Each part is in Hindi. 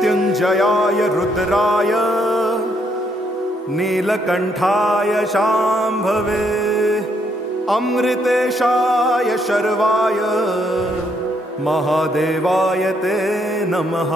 मृत्युञ्जयाय रुद्राय नीलकण्ठाय शाम्भवे अमृतेशाय शर्वाय महादेवाय ते नमः।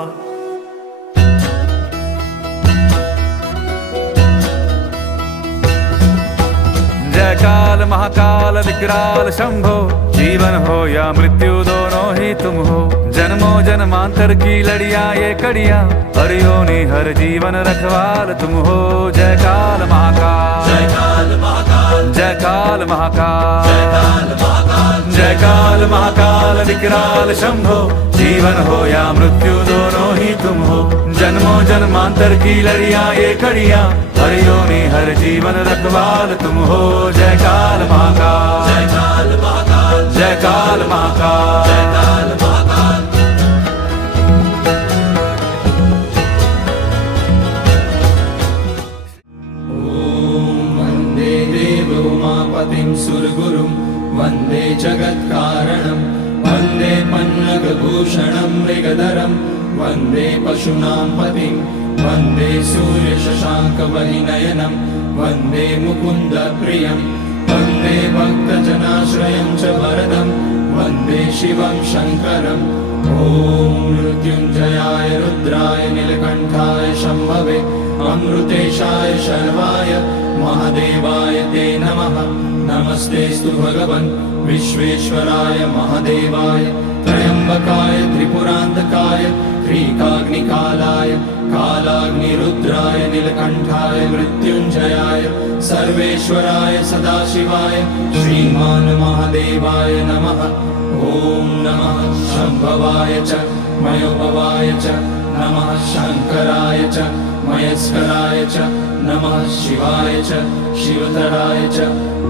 जय काल महाकाल विकराल शंभो, जीवन हो या मृत्यु दोनों ही तुम हो। जन्मों जन्मांतर की लड़ियां ये कड़ियां, हर योनि हर जीवन रखवाल तुम हो। जय काल महाकाल, जय काल महाकाल, जय काल महाकाल, जय काल महाकाल, जय काल महाकाल विकराल शंभो, जीवन हो या मृत्यु दोनों ही तुम हो। जन्मों जन्मांतर की लड़ियां ये कड़ियां, हर योनि हर जीवन रखवाल तुम हो। जय काल महाकाल, जय काल महाकाल, जय काल महाकाल, जय काल महाकाल। ओम वंदे देव उमापतिं सुरगुरुं, वंदे जगत्कारणं, वंदे पन्नगभूषणं मृगधरं, वंदे पशूनां पतिं, वंदे सूर्यशशाङ्कवलिनयनं, वंदे मुकुन्दप्रियं, वंदे भक्तजनाश्रयं च वरदं, वंदे शिवं शङ्करम्। ॐ मृत्युञ्जयाय रुद्राय नीलकण्ठाय शम्भवे अमृतेशाय शर्वाय महादेवाय ते नमः। नमस्तेस्तु भगवन् विश्वेश्वराय महादेवाय, त्र्यम्बकाय त्रिपुरान्तकाय त्रिकाग्निकालाय कालाग्निरुद्राय नीलकण्ठाय मृत्युञ्जयाय सर्वेश्वराय सदाशिवाय श्रीमान् महादेवाय नमः। ॐ नमः शम्भवाय च मयोभवाय च, नमः शङ्कराय च मयस्कराय च, नमः शिवाय च शिवतराय च। ॐ